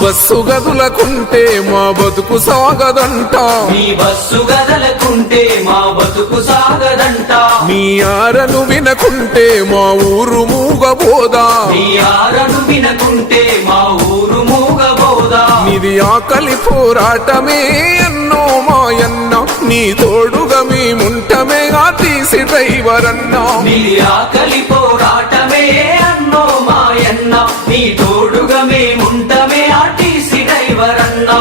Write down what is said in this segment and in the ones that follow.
bus గదులకుంటే మా బతుకు సాగదంట నీ బస్సు గదలకుంటే మా బతుకు సాగదంట నీ ఆరను వినకుంటే మా ఊరు మూగబోదా నీ ఆరను వినకుంటే మా ఊరు మూగబోదా నీది ఆకలి పోరాటమే అన్నో మాయన్న నీ తోడుగా మేముంటమే తీసి డ్రైవర్ అన్నా నీది ఆకలి పోరాటమే అన్నో మాయన్న నీ తోడుగా మేముంటమే ఆర్టీసీ డ్రైవర్ అన్నా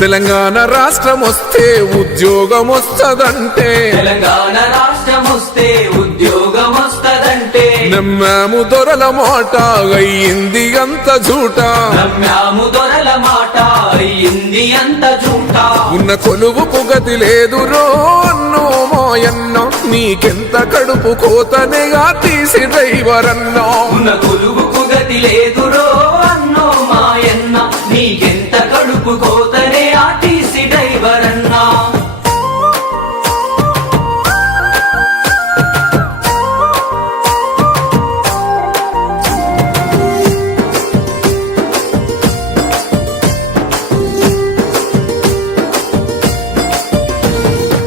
తెలంగాణ రాష్ట్రం వస్తే ఉద్యోగం వస్తదంటే తెలంగాణ రాష్ట్రం వస్తే ఉద్యోగం వస్తదంటే నమ్మాము దొరల మాట అయ్యింది అంత జూట నమ్మాము దొరల మాట అయ్యింది అంత జూట ఉన్న కొలువుకు గతి లేదురో అన్నో మాయన్న నీకెంత కడుపు కోతనేగా తీసి డ్రైవర్ అన్నా ఉన్న కొలువుకు గతి లేదురో అన్నో మాయన్న నీకెంత కడుపు కోతనే ఆర్టీసీ డ్రైవర్ అన్నా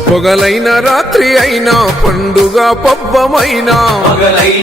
పొగలైన రాత్రి అయినా పండుగ పబ్బమైనా